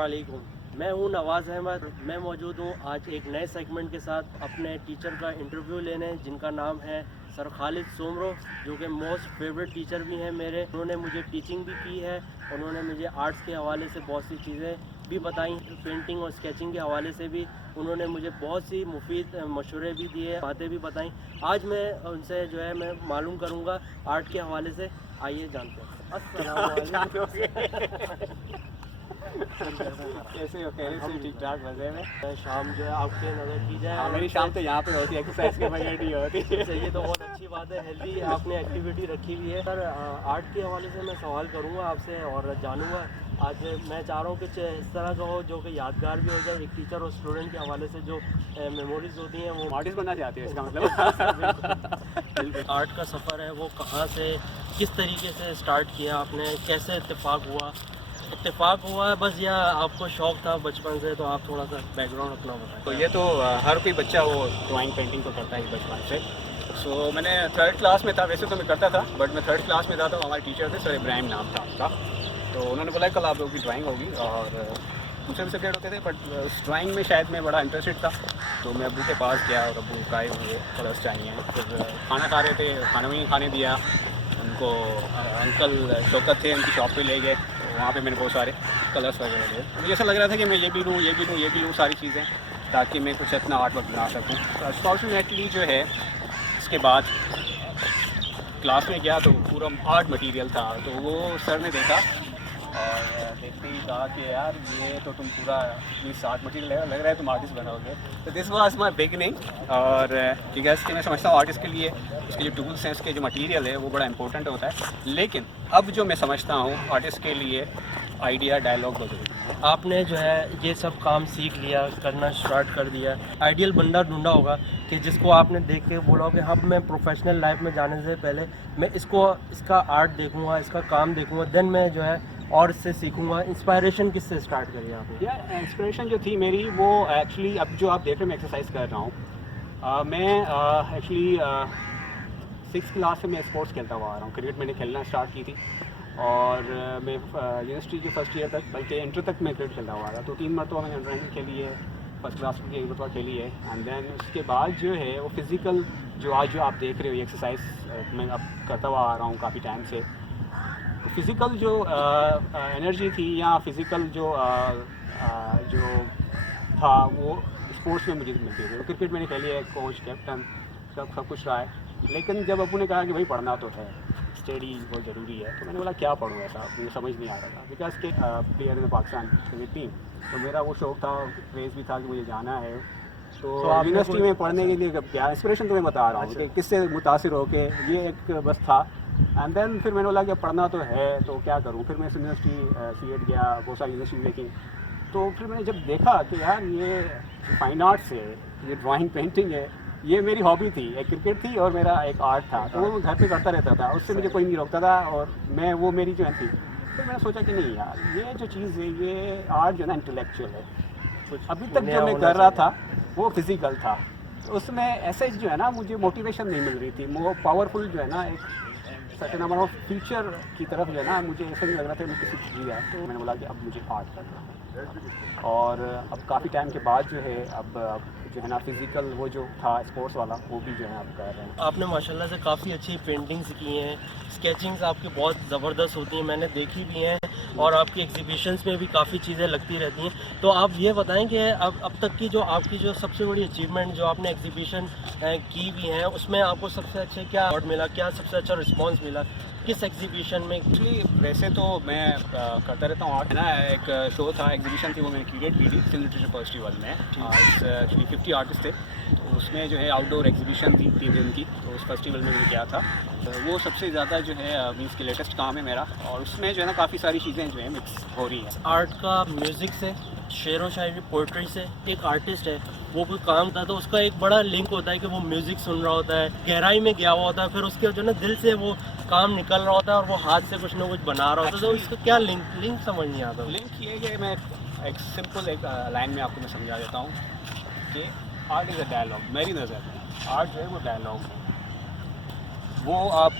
अस्सलामुअलैकुम, मैं हूं नवाज़ अहमद। मैं मौजूद हूं आज एक नए सेगमेंट के साथ अपने टीचर का इंटरव्यू लेने, जिनका नाम है सर खालिद सोमरो, जो कि मोस्ट फेवरेट टीचर भी हैं मेरे। उन्होंने मुझे टीचिंग भी की है, उन्होंने मुझे आर्ट्स के हवाले से बहुत सी चीज़ें भी बताई, पेंटिंग और स्केचिंग के हवाले से भी उन्होंने मुझे बहुत सी मुफीद मशवरे भी दिए, बातें भी बताई। आज मैं उनसे जो है मैं मालूम करूँगा आर्ट के हवाले से। आइए जानते हैं। कैसे हो? खैरियत से? ठीक ठाक, मज़े में? शाम जो है आपके नज़र की जाए। हाँ, मेरी शाम तो यहाँ पे होती है, एक्सरसाइज के बगैर नहीं होती। ये तो बहुत अच्छी बात है, हेल्दी आपने एक्टिविटी रखी हुई है। सर आर्ट के हवाले से मैं सवाल करूँगा आपसे और जानूँगा। आज मैं चाह रहा हूँ कि इस तरह का हो जो कि यादगार भी हो जाए, एक टीचर और स्टूडेंट के हवाले से जो मेमोरीज होती हैं वो। आर्टिस्ट बनना चाहते हैं इसका मतलब? आर्ट का सफ़र है वो कहाँ से किस तरीके से स्टार्ट किया आपने, कैसे इत्तेफाक हुआ बस, या आपको शौक़ था बचपन से? तो आप थोड़ा सा बैकग्राउंड अपना बताएं। तो ये तो हर कोई बच्चा वो ड्राइंग पेंटिंग तो करता है बचपन से। सो मैंने 3rd क्लास में था, वैसे तो मैं करता था, बट मैं 3rd क्लास में था तो हमारे टीचर थे, सर इब्राहिम नाम था उनका। तो उन्होंने बोला कल आप लोगों की ड्राइंग होगी, और दूसरे भी सब्जेक्ट होते थे, बट उस ड्राइंग में शायद मैं बड़ा इंटरेस्टेड था। तो मैं अब्बू के पास गया और अब्बू का हुए कलर्स चाहिए। फिर खाना खा रहे थे, खाना भी नहीं खाने दिया उनको। अंकल शौकत थे, उनकी शॉप पे ले गए, वहाँ पे मैंने बहुत सारे कलर्स वगैरह लिए। मुझे ऐसा लग रहा था कि मैं ये भी लूँ, ये भी लूँ, ये भी लूँ, सारी चीज़ें, ताकि मैं कुछ अपना आर्ट वर्क बना सकूँ। अनफॉर्चुनेटली जो है इसके बाद क्लास में गया तो पूरा आर्ट मटेरियल था। तो वो सर ने देखा और देखते ही कहा कि यार ये तो तुम पूरा इस आर्ट मटेरियल लग रहा है, तुम आर्टिस्ट बनाओगे। तो दिस वाज माय बिगिनिंग। और बिकॉज कि मैं समझता हूँ आर्टिस्ट के लिए उसके जो टूल्स हैं, उसके जो मटेरियल है वो बड़ा इंपॉर्टेंट होता है। लेकिन अब जो मैं समझता हूँ आर्टिस्ट के लिए आइडिया, डायलॉग बहुत ज़रूरी है। आपने जो है ये सब काम सीख लिया, करना स्टार्ट कर दिया, आइडियल बंदा ढूंढा होगा कि जिसको आपने देख के बोला हो कि हाँ मैं प्रोफेशनल लाइफ में जाने से पहले मैं इसका आर्ट देखूंगा, इसका काम देखूंगा, देन मैं जो है और इससे सीखूंगा। इंस्पायरेशन किससे स्टार्ट करी आपने? या इंस्पिरेशन जो थी मेरी वो एक्चुअली अब जो आप देख रहे हैं मैं एक्सरसाइज कर रहा हूँ। मैं एक्चुअली 6th क्लास से मैं स्पोर्ट्स खेलता हुआ आ रहा हूँ। क्रिकेट मैंने खेलना स्टार्ट की थी और मैं यूनिवर्सिटी के फर्स्ट ईयर तक, बल्कि इंटर तक मैं क्रिकेट खेलता हुआ था। तो 3 मरतबा मैंने अंडर 19 खेली है, फर्स्ट क्लास की 1 मरतबा खेली है। एंड देन उसके बाद जो है वो फिज़िकल जो आज जो आप देख रहे हो एक्सरसाइज मैं अब करता हुआ आ रहा हूँ काफ़ी टाइम से। फिज़िकल जो एनर्जी थी या फिज़िकल जो था वो स्पोर्ट्स में मुझे मिलती थी। क्रिकेट मैंने खेली है, कोच, कैप्टन, सब कुछ रहा है। लेकिन जब अब्बू ने कहा कि भाई पढ़ना तो है, स्टडी बहुत ज़रूरी है, तो मैंने बोला क्या पढ़ूँ, ऐसा मुझे समझ नहीं आ रहा था। बिकॉज के player in Pakistan cricket team, तो मेरा वो शौक़ था, क्रेज़ भी था कि मुझे जाना है। तो यूनिवर्सिटी में पढ़ने के लिए क्या इंस्पिरेशन तो मैं बता रहा हूँ कि किससे मुतासिर हो के ये एक बस था। एंड देन फिर मैंने बोला कि पढ़ना तो है तो क्या करूँ। फिर मैं यूनिवर्सिटी सीएट गया, बहुत सारी यूनिवर्सिटी देखी। तो फिर मैंने जब देखा कि यार ये फाइन आर्ट्स है, ये ड्राइंग पेंटिंग है, ये मेरी हॉबी थी, एक क्रिकेट थी और मेरा एक आर्ट था, तो वो घर पे करता रहता था, उससे मुझे कोई नहीं रोकता था और मैं वो मेरी जो थी। तो मैंने सोचा कि नहीं यार ये जो चीज़ है ये आर्ट जो है ना इंटेलेक्चुअल है। अभी तक जो मैं कर रहा था वो फिज़िकल था, तो उसमें ऐसे जो है ना मुझे मोटिवेशन नहीं मिल रही थी। वो पावरफुल जो है ना एक सर्टेन अमाउंट ऑफ फ्यूचर की तरफ जो है ना मुझे ऐसा नहीं लग रहा था मैं किसी चीज़ है। तो मैंने बोला कि अब मुझे आर्ट करना है। और अब काफ़ी टाइम के बाद जो है अब जो है ना फिज़िकल वो जो था स्पोर्ट्स वाला वो भी जो है आप कर रहे हैं। आपने माशाल्लाह से काफ़ी अच्छी पेंटिंग्स की हैं, स्केचिंग्स आपकी बहुत ज़बरदस्त होती हैं, मैंने देखी भी हैं, और आपकी एग्जीबिशंस में भी काफ़ी चीज़ें लगती रहती हैं। तो आप ये बताएं कि अब तक की जो आपकी जो सबसे बड़ी अचीवमेंट जो आपने एग्जीबिशन की भी हैं उसमें आपको सबसे अच्छा क्या अवार्ड मिला, क्या सबसे अच्छा रिस्पॉन्स मिला किस एग्जीबिशन में? एक्चुअली वैसे तो मैं करता रहता हूँ आर्ट, है ना। एक शो था, एग्जीबिशन थी, वो मैंने क्रिएट की थी फिल्म लिटरेचर फेस्टिवल में। एक्चुअली 50 आर्टिस्ट थे, तो उसमें जो है आउटडोर एग्जीबिशन थी 3 दिन की, तो उस फेस्टिवल में मैंने किया था। तो वो सबसे ज़्यादा जो है मीन्स के लेटेस्ट काम है मेरा, और उसमें जो है ना काफ़ी सारी चीज़ें जो है मिक्स हो रही हैं। आर्ट का म्यूज़िक से, शेर व शायरी, पोइट्री से, एक आर्टिस्ट है वो कोई काम करता है तो उसका एक बड़ा लिंक होता है कि वो म्यूज़िक सुन रहा होता है, गहराई में गया हुआ होता है, फिर उसके जो ना दिल से वो काम निकल रहा होता है और वो हाथ से कुछ ना कुछ बना रहा होता है। तो इसका क्या लिंक समझ नहीं आता। लिंक ये है, मैं एक सिंपल एक लाइन में आपको मैं समझा देता हूँ कि आर्ट इज़ अ डायलॉग। मेरी नज़र में आर्ट जो है वो डायलॉग है। वो आप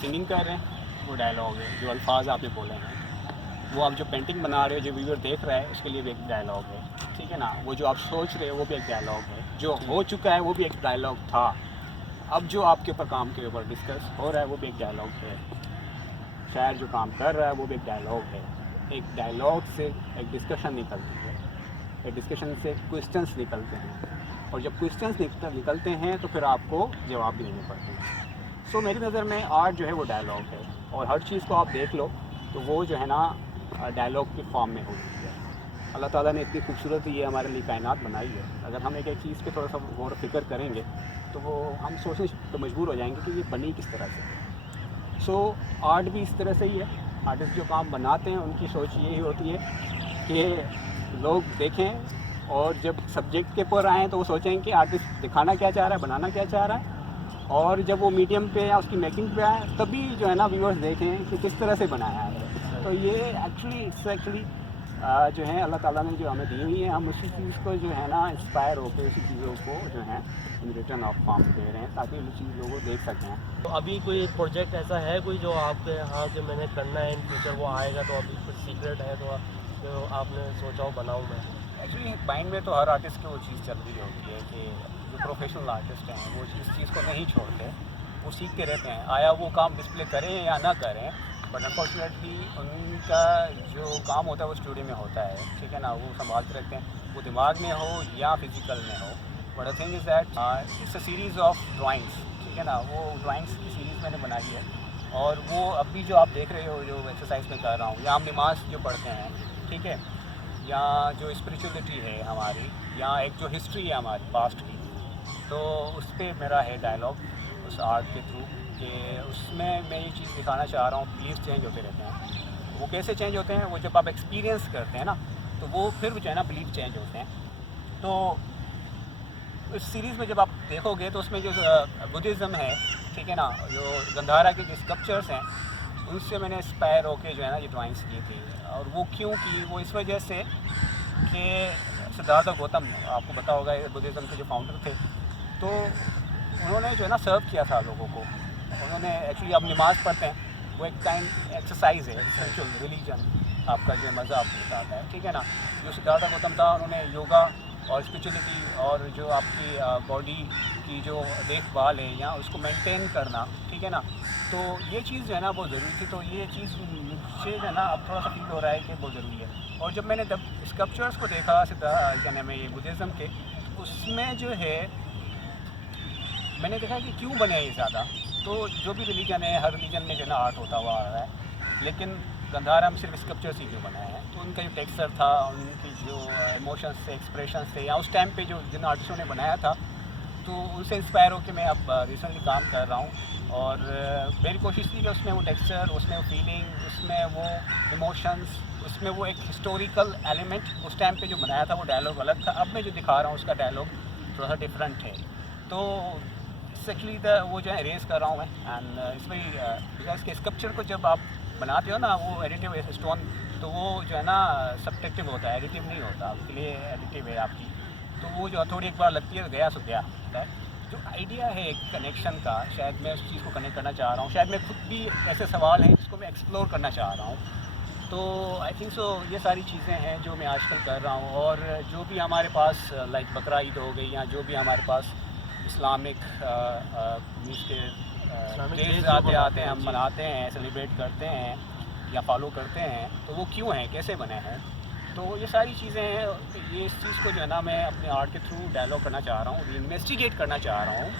सिंगिंग कर रहे हैं वो डायलॉग है, जो अल्फाज आपने बोले हैं वो आप जो पेंटिंग बना रहे हो, जो व्यूअर देख रहा है, उसके लिए भी एक डायलॉग है, ठीक है ना। वो जो आप सोच रहे हो वो भी एक डायलॉग है, जो हो चुका है वो भी एक डायलॉग था, अब जो आपके ऊपर काम के ऊपर डिस्कस हो रहा है वो भी एक डायलॉग है, शायर जो काम कर रहा है वो भी एक डायलॉग है। एक डायलॉग से एक डिस्कशन निकलती है, एक डिस्कशन से क्वेश्चंस निकलते हैं, और जब क्वेश्चंस निकलते हैं तो फिर आपको जवाब भी देने पड़ते हैं। सो मेरी नज़र में आर्ट जो है वो डायलॉग है, और हर चीज़ को आप देख लो तो वो जो है ना डायलॉग की फॉर्म में होती है। अल्लाह ताला ने इतनी खूबसूरत ये हमारे लिए कायनात बनाई है, अगर हम एक चीज़ पे थोड़ा सा गौर फिक्र करेंगे तो वो हम सोचने तो मजबूर हो जाएंगे कि ये बनी किस तरह से। सो आर्ट भी इस तरह से ही है, आर्टिस्ट जो काम बनाते हैं उनकी सोच यही होती है कि लोग देखें और जब सब्जेक्ट के ऊपर आएँ तो वो सोचें कि आर्टिस्ट दिखाना क्या चाह रहा है, बनाना क्या चाह रहा है, और जब वो मीडियम पे या उसकी मेकिंग पे आए तभी जो है ना व्यूअर्स देखें कि किस तरह से बनाया है। तो ये एक्चुअली जो है अल्लाह ताला ने जो हमें दी हुई है, हम उसी चीज़ को जो है ना इंस्पायर होकर उसी चीज़ों को जो है इन रिटर्न ऑफ फॉर्म दे रहे हैं ताकि वो चीज़ लोग देख सकें। तो अभी कोई प्रोजेक्ट ऐसा है कोई जो आपके यहाँ के मैंने करना है इन फ्यूचर, वो आएगा तो अभी कुछ सीक्रेट है तो आपने सोचा हो बनाऊँ मैं? एक्चुअली माइंड में तो हर आर्टिस्ट की वो चीज़ चल रही होती है कि जो प्रोफेशनल आर्टिस्ट हैं वो इस चीज़ को नहीं छोड़ते, वो सीखते रहते हैं, आया वो काम डिस्प्ले करें या ना करें, बट अनफॉर्चुनेटली उनका जो काम होता है वो स्टूडियो में होता है, ठीक है ना, वो संभालते रखते हैं, वो दिमाग में हो या फिज़िकल में हो। But the thing is that it's a series of drawings, ठीक है ना, वो ड्राइंग्स की सीरीज़ मैंने बनाई है, और वो अभी जो आप देख रहे हो जो एक्सरसाइज में कर रहा हूँ, या हम नमाज जो पढ़ते हैं, ठीक है, या जो स्पिरिचुअलिटी है हमारी, या एक जो हिस्ट्री है हमारी पास्ट की, तो उस पर मेरा है डायलॉग उस आर्ट के थ्रू कि उसमें मैं ये चीज़ दिखाना चाह रहा हूँ, बिलीफ चेंज होते रहते हैं। वो कैसे चेंज होते हैं? वो जब आप एक्सपीरियंस करते हैं ना तो वो फिर जो है ना बिलीफ चेंज होते हैं। तो इस सीरीज़ में जब आप देखोगे तो उसमें जो बुद्धिज़्म है, ठीक है ना, जो गंधारा के जो स्कल्पचर्स हैं उनसे मैंने इंस्पायर होकर जो है ना ये ड्राइंग्स की थी। और वो क्यों की? वो इस वजह से कि सिद्धार्थ गौतम, आपको पता होगा, ये बुद्धिज़्म के जो फाउंडर थे, तो उन्होंने जो है ना सर्व किया था लोगों को। उन्होंने एक्चुअली आप नमाज़ पढ़ते हैं, वो एक काइंड एक्सरसाइज है, स्पिरिचुअल रिलीजन, आपका जो मज़हब बताता है, ठीक है ना। जो सिद्धार्थ गौतम था उन्होंने योगा और स्पिरिचुअलिटी और जो आपकी बॉडी की जो देखभाल है या उसको मेंटेन करना, ठीक है ना, तो ये चीज़ जो है ना बहुत ज़रूरी थी। तो ये चीज़ मुझे जो है ना अब थोड़ा सा फील हो रहा है कि बहुत ज़रूरी है। और जब मैंने जब स्कल्पचर्स को देखा क्या नाम है ये बुद्धिज़्म के, उसमें जो है मैंने देखा कि क्यों बने ये ज़्यादा। तो जो भी रिलीजन है, हर रिलीजन में जो है ना आर्ट होता हुआ आ रहा है, लेकिन गंधारा में सिर्फ स्कल्पचर्स ही क्यों बनाए हैं? तो उनका जो टेक्सचर था, उनकी जो इमोशंस थे, एक्सप्रेशंस थे, या उस टाइम पे जो जिन आर्टिस्टों ने बनाया था, तो उनसे इंस्पायर होकर मैं अब रिसेंटली काम कर रहा हूँ। और मेरी कोशिश थी कि उसमें वो टेक्सचर, उसमें वो फीलिंग, उसमें वो इमोशंस, उसमें वो एक हिस्टोरिकल एलिमेंट, उस टाइम पे जो बनाया था वो डायलॉग अलग था, अब मैं जो दिखा रहा हूँ उसका डायलॉग थोड़ा सा डिफरेंट है। तो एक्चुअली वो जो है रेस कर रहा हूँ मैं। एंड इसमें बिकॉज के स्कल्पचर को जब आप बनाते हो ना, वो एडिटिव है स्टोन, तो वो जो है ना सब्ट्रैक्टिव होता है, एडिटिव नहीं होता, उसके लिए एडिटिव है आपकी। तो वो जो थोड़ी एक बार लगती है तो गया सो गया होता है। जो आइडिया है एक कनेक्शन का, शायद मैं उस चीज़ को कनेक्ट करना चाह रहा हूँ, शायद मैं खुद भी ऐसे सवाल हैं जिसको मैं एक्सप्लोर करना चाह रहा हूँ। तो आई थिंक सो ये सारी चीज़ें हैं जो मैं आजकल कर रहा हूँ। और जो भी हमारे पास लाइक बकरा ईद हो गई, या जो भी हमारे पास इस्लामिक डेज आते हैं, हम मनाते हैं, सेलिब्रेट करते हैं या फॉलो करते हैं, तो वो क्यों हैं, कैसे बने हैं, तो ये सारी चीज़ें हैं। ये इस चीज़ को जो है ना मैं अपने आर्ट के थ्रू डायलॉग करना चाह रहा हूँ, इन्वेस्टिगेट करना चाह रहा हूँ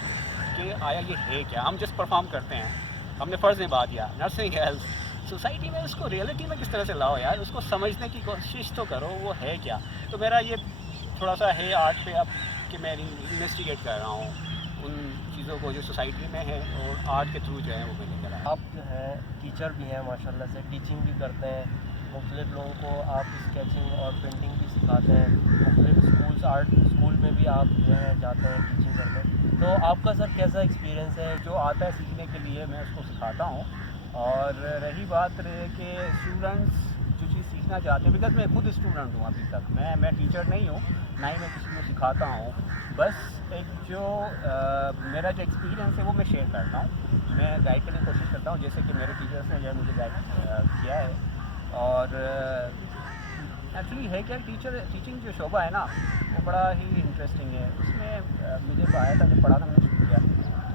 कि आया ये है क्या। हम जस्ट परफॉर्म करते हैं, हमने फ़र्ज़ निभा दिया, नर्सिंग हेल्थ सोसाइटी में, उसको रियलिटी में किस तरह से लाओ यार, उसको समझने की कोशिश तो करो वो है क्या। तो मेरा ये थोड़ा सा है आर्ट पे अब कि मैं इन्वेस्टिगेट कर रहा हूँ उन चीज़ों को जो सोसाइटी में है, और आर्ट के थ्रू जो है वो मैं लेकर आया। आप जो है टीचर भी हैं माशाल्लाह से, टीचिंग भी करते हैं, मुख्तलिफ़ लोगों को आप स्केचिंग और पेंटिंग भी सिखाते हैं, मुख्तलिफ़ स्कूल्स आर्ट स्कूल में भी आप जो है जाते हैं टीचिंग करते हैं। तो आपका सर कैसा एक्सपीरियंस है? जो आता है सीखने के लिए मैं उसको सिखाता हूँ। और रही बात रहे कि स्टूडेंट्स जो चीज़ सीखना चाहते हैं, बिकॉज मैं खुद स्टूडेंट हूँ अभी तक, मैं टीचर नहीं हूँ, ना ही मैं किसी को सिखाता हूँ, बस एक जो मेरा जो एक्सपीरियंस है वो मैं शेयर करता हूँ, मैं गाइड करने की कोशिश करता हूँ, जैसे कि मेरे टीचर्स ने जो है मुझे गाइड किया है। और एक्चुअली है क्या, टीचिंग जो शोबा है ना वो बड़ा ही इंटरेस्टिंग है। उसमें मुझे आया था, जब पढ़ा था मैंने शुरू किया,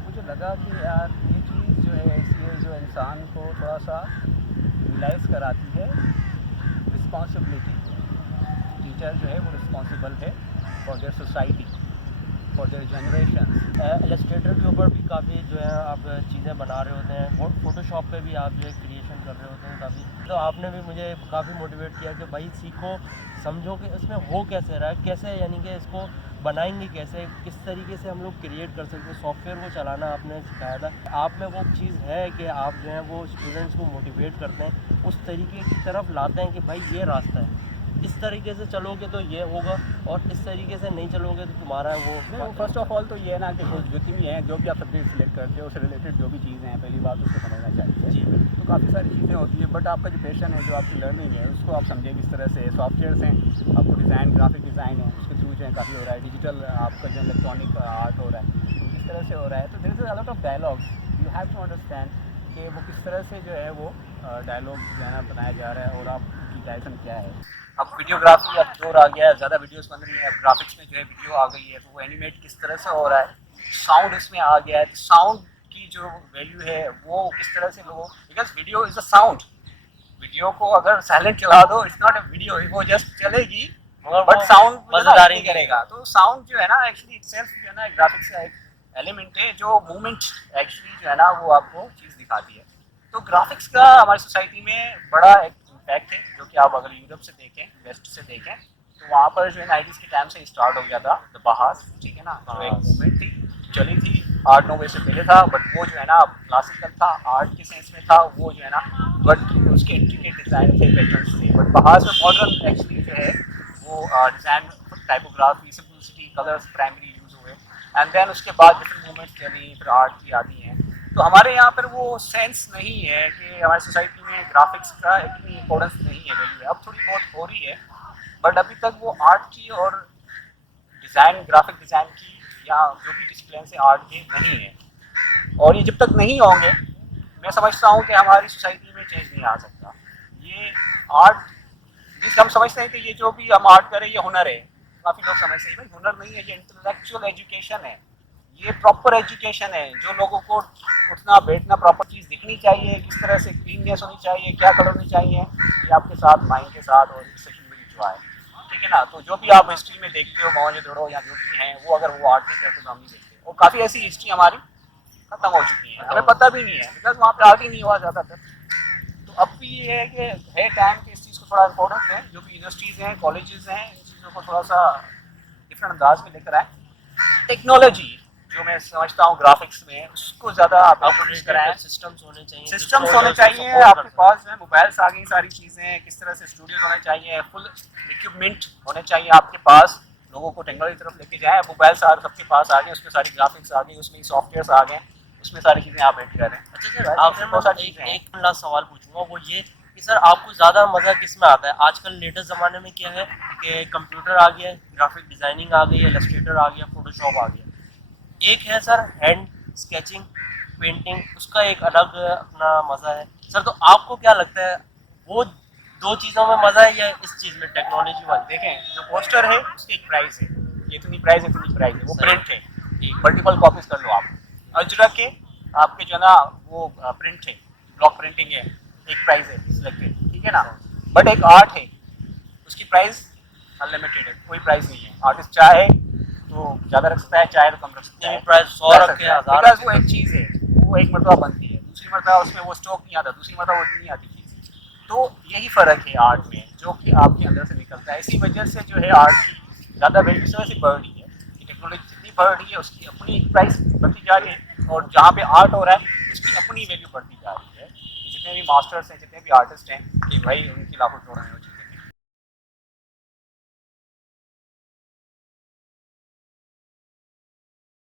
मुझे लगा कि यार ये चीज़ जो है ये जो इंसान को थोड़ा सा रियलाइज़ कराती है रिस्पॉन्सिबिलिटी। टीचर जो है वो रिस्पॉन्सिबल है for their society, for their generation. Illustrator के ऊपर भी काफ़ी जो है आप चीज़ें बना रहे होते हैं, फोटोशॉप पे भी आप जो है क्रिएशन कर रहे होते हैं काफ़ी। तो आपने भी मुझे काफ़ी मोटिवेट किया कि भाई सीखो, समझो कि इसमें हो कैसे रहा है, कैसे यानी कि इसको बनाएंगे कैसे, किस तरीके से हम लोग क्रिएट कर सकते हैं। सॉफ्टवेयर को चलाना आपने सिखाया था। आप में वो चीज़ है कि आप जो है वो स्टूडेंट्स को मोटिवेट करते हैं, उस तरीके की तरफ लाते हैं कि भाई ये रास्ता है, इस तरीके से चलोगे तो ये होगा और इस तरीके से नहीं चलोगे तो तुम्हारा वो फर्स्ट ऑफ ऑल तो ये है ना कि जितनी भी हैं, जो भी आप सब्जेक्ट सिलेक्ट करते हो उससे रिलेटेड जो भी चीज़ें हैं, पहली बात उसको समझना चाहिए। जी बिल्कुल। तो काफ़ी सारी चीज़ें होती है, बट आपका जो पैशन है, जो आपकी लर्निंग है, उसको आप समझें किस तरह से। सॉफ्टवेयर्स हैं, आपको डिज़ाइन, ग्राफिक डिज़ाइन है, उसके थ्रू जो है काफ़ी हो रहा है। डिजिटल आपका जो इलेक्ट्रॉनिक आर्ट हो रहा है, तो किस तरह से हो रहा है। तो there is a lot of dialogues, you have to understand कि वो किस तरह से जो है वो डायलॉग जो है ना बनाया जा रहा है और आपकी डायरेक्शन क्या है। अब वीडियोग्राफी अब जोर आ गया है, ज़्यादा वीडियोस बन रही हैं, अब ग्राफिक्स में जो है वीडियो आ गई है, तो वो एनिमेट किस तरह से हो रहा है। साउंड इसमें आ गया है, तो साउंड की जो वैल्यू है वो किस तरह से लोगों, because video is a sound. Video को अगर साइलेंट चला दो, इट्स नॉट अ वीडियो, वो जस्ट चलेगी बट साउंड मज़ेदारी नहीं करेगा। तो साउंड जो है ना एक्चुअली इटसेल्फ जो है ना ग्राफिक्स का एक एलिमेंट है जो मूवमेंट एक्चुअली जो है ना वो आपको चीज़ दिखाती है। तो ग्राफिक्स का हमारी सोसाइटी में बड़ा एक इम्पैक्ट है, जो कि आप अगर यूरोप से देखें, वेस्ट से देखें, तो वहाँ पर जो है 90s के टाइम से स्टार्ट हो गया था द बहास, ठीक है ना, जो एक मूवमेंट थी, चली थी 8-9 से पहले था, बट वो जो है ना क्लासिकल था, आर्ट के सेंस में था वो जो है ना, बट उसके इंट्रिकेट डिज़ाइन थे, पैटर्न्स थे। बट बहास में मॉडर्न एक्चुअली जो है वो design, typography, simplicity, colours primary use हुए, एंड देन उसके बाद डिफरेंट मूवमेंट्स चली, फिर आर्ट की आती हैं। तो हमारे यहाँ पर वो सेंस नहीं है कि हमारी सोसाइटी में ग्राफिक्स का इतनी इम्पोर्टेंस नहीं है, वैल्यू है। अब थोड़ी बहुत हो रही है, बट अभी तक वो आर्ट की और डिज़ाइन, ग्राफिक डिज़ाइन की या जो भी डिसिप्लिन से आर्ट के नहीं है। और ये जब तक नहीं होंगे, मैं समझता हूँ कि हमारी सोसाइटी में चेंज नहीं आ सकता। ये आर्ट, जिस हम समझते हैं कि ये जो भी हम आर्ट करें ये हुनर है, काफ़ी लोग समझते हैं भाई हुनर नहीं है, ये इंटेलेक्चुअल एजुकेशन है, ये प्रॉपर एजुकेशन है। जो लोगों को उठना बैठना प्रॉपर चीज़ दिखनी चाहिए, किस तरह से क्लीननेस होनी चाहिए, क्या कलर होनी चाहिए, ये आपके साथ माइंड के साथ और सेशन में जो है, ठीक है ना। तो जो भी आप हिस्ट्री में देखते हो, मोहनजोदड़ो या जो भी हैं, वो अगर वो आर्ट नहीं करते तो हम नहीं देखते। और काफ़ी ऐसी हिस्ट्री हमारी खत्म हो चुकी है, हमें पता भी नहीं है, बिकॉज वहाँ पे आर्ट ही नहीं हुआ ज़्यादातर। तो अब भी ये है कि है टाइम कि इस चीज़ को थोड़ा इम्पोर्टेंस है, जो भी यूनिवर्सिटीज़ हैं, कॉलेजेस हैं, इन चीज़ों को थोड़ा सा डिफरेंट अंदाज में लेकर आए। टेक्नोलॉजी जो मैं समझता हूँ ग्राफिक्स में, उसको ज़्यादा आप अपडेट कराएं। सिस्टम्स होने चाहिए, सिस्टम्स होने चाहिए आपके पास जो है, मोबाइल्स आ गई, सारी चीज़ें, किस तरह से स्टूडियोज होने चाहिए, फुल इक्विपमेंट होने चाहिए आपके पास, लोगों को टेक्नोलॉजी तरफ लेके जाए। मोबाइल्स सबके पास आ गए, उसमें सारी ग्राफिक्स आ गई, उसमें सॉफ्टवेयर आ गए, उसमें सारी चीज़ें आप ऐड करें। अच्छा सर, आपसे मैं एक लास्ट सवाल पूछूंगा, वो ये कि सर आपको ज़्यादा मज़ा किस में आता है? आजकल लेटेस्ट ज़माने में क्या है कि कंप्यूटर आ गया है, ग्राफिक डिज़ाइनिंग आ गई है, इलस्ट्रेटर आ गया, फोटोशॉप आ गया। एक है सर हैंड स्केचिंग, पेंटिंग, उसका एक अलग अपना मज़ा है सर। तो आपको क्या लगता है, वो दो चीज़ों में मज़ा है या इस चीज़ में, टेक्नोलॉजी वाली? देखें, जो पोस्टर है उसकी एक प्राइस है, ये इतनी प्राइस है, वो सही। प्रिंट है, मल्टीपल कॉपीज कर लो आप। अजरक के आपके जो है ना वो प्रिंट है, ब्लॉक प्रिंटिंग है, एक प्राइस है सिलेक्टेड, ठीक है ना। बट एक आर्ट है, उसकी प्राइस अनलिमिटेड है, कोई प्राइस नहीं है। आर्टिस्ट चाहे तो ज़्यादा रख सकता है, चाहे तो कम रख सकता है। प्राइस 100 रखे, 1000 बिकॉज वो एक चीज़ है, वो एक मरतबा बनती है, दूसरी मरतबा उसमें वो स्टॉक नहीं आता, दूसरी मरतबा वो नहीं आती चीज़। तो यही फ़र्क है आर्ट में, जो कि आपके अंदर से निकलता है। इसी वजह से जो है आर्ट की ज़्यादा वैल्यू इस वजह से बढ़ रही है कि टेक्नोलॉजी जितनी बढ़ रही है उसकी अपनी प्राइस बढ़ती जा रही है, और जहाँ पे आर्ट हो रहा है उसकी अपनी वैल्यू बढ़ती जा रही है। जितने भी मास्टर्स हैं, जितने भी आर्टिस्ट हैं, कि भाई उनकी लाखों करोड़ हैं।